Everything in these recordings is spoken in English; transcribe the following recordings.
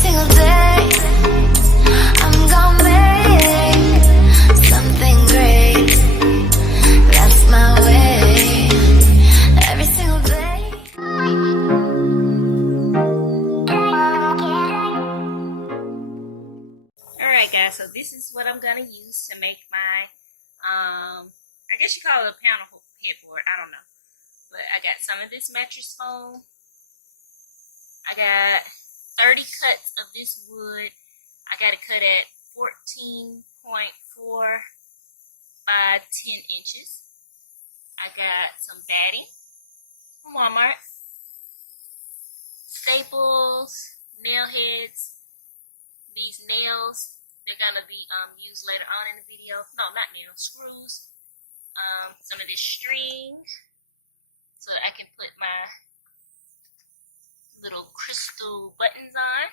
single day I'm gonna make something great. That's my way. Every single day. Alright guys, so this is what I'm gonna use to make my I guess you call it a panel headboard, I don't know. But I got some of this mattress foam. I got 30 cuts of this wood. I got it cut at 14.4 by 10 inches. I got some batting from Walmart. Staples, nail heads. These nails, they're gonna be used later on in the video. No, not nails, screws. Some of this string so that I can put my little crystal buttons on,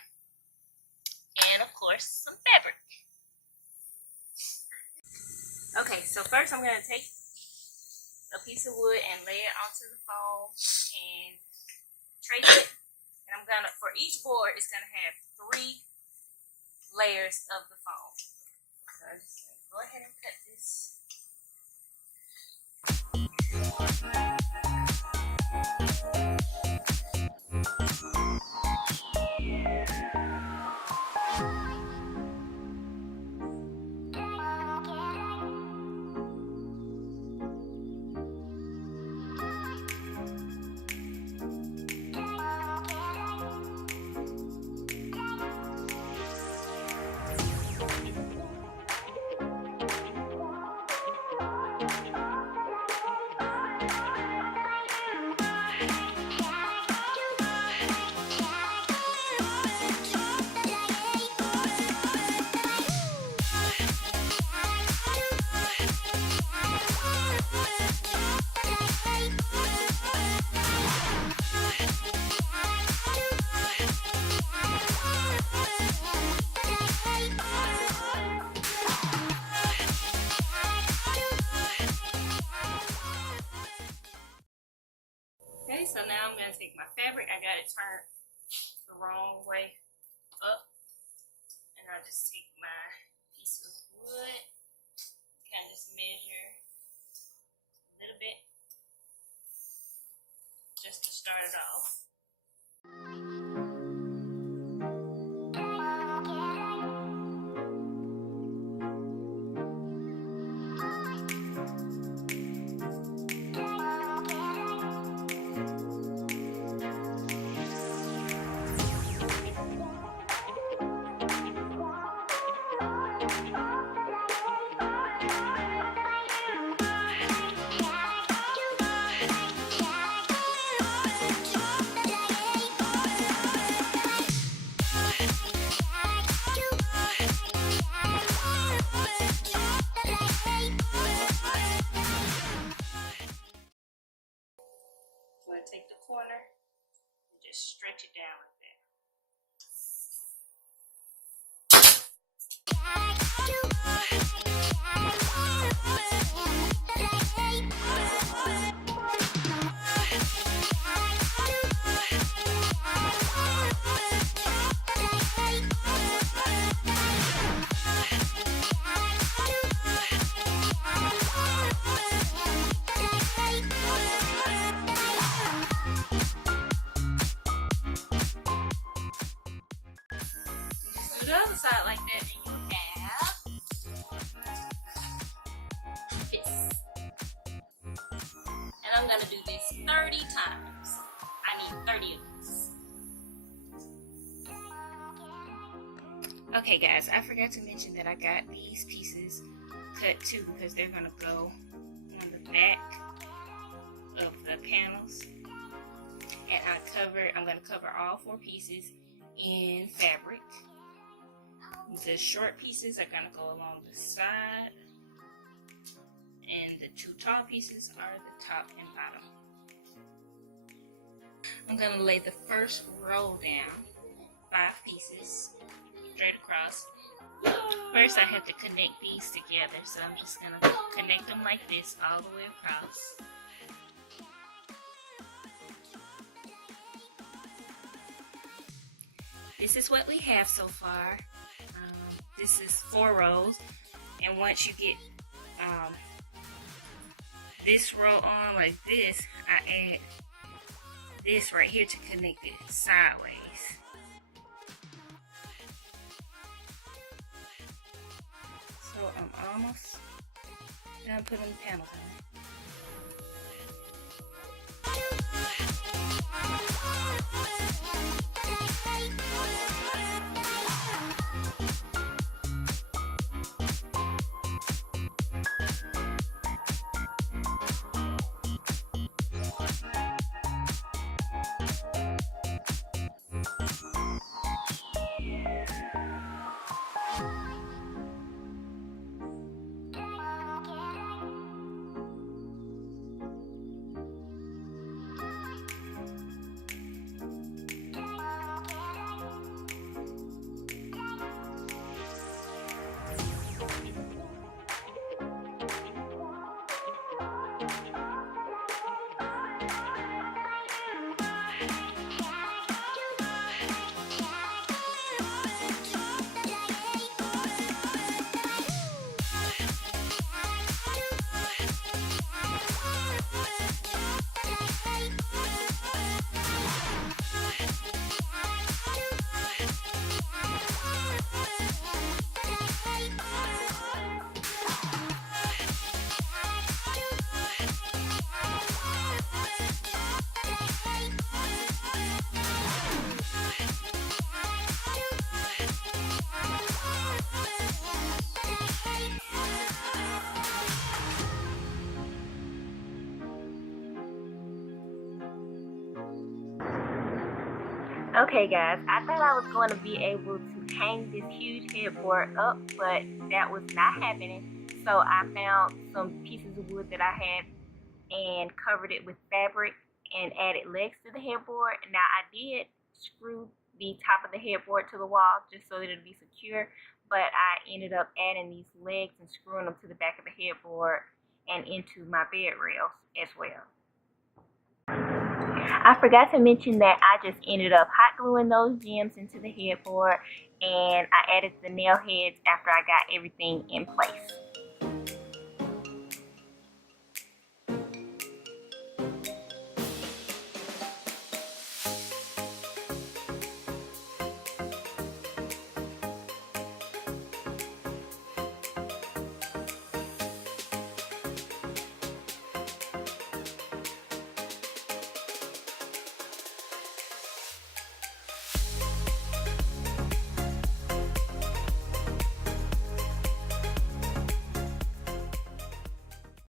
and of course some fabric. Okay, so first I'm going to take a piece of wood and lay it onto the foam and trace it, and I'm going to, for each board it's going to have 3 layers of the foam. So I'm just going to go ahead and cut this. Okay, so now I'm going to take my fabric. I got it turned the wrong way up. And I'll just take my piece of wood, kind of just measure a little bit, just to start it off. Take the corner and just stretch it down like that. Do the other side like that, and you have this. And I'm gonna do this 30 times. I need 30 of these. Okay guys, I forgot to mention that I got these pieces cut too, because they're gonna go on the back of the panels. And I'm gonna cover all 4 pieces in fabric. The short pieces are going to go along the side, and the 2 tall pieces are the top and bottom. I'm going to lay the first row down, 5 pieces, straight across. First I have to connect these together, so I'm just going to connect them like this all the way across. this is what we have so far. This is 4 rows, and once you get this row on like this, I add this right here to connect it sideways. So I'm almost done putting the panels on. Okay guys, I thought I was going to be able to hang this huge headboard up, but that was not happening. So I found some pieces of wood that I had and covered it with fabric and added legs to the headboard. Now I did screw the top of the headboard to the wall just so that it'll be secure, but I ended up adding these legs and screwing them to the back of the headboard and into my bed rails as well. I forgot to mention that I just ended up hot gluing those gems into the headboard, and I added the nail heads after I got everything in place.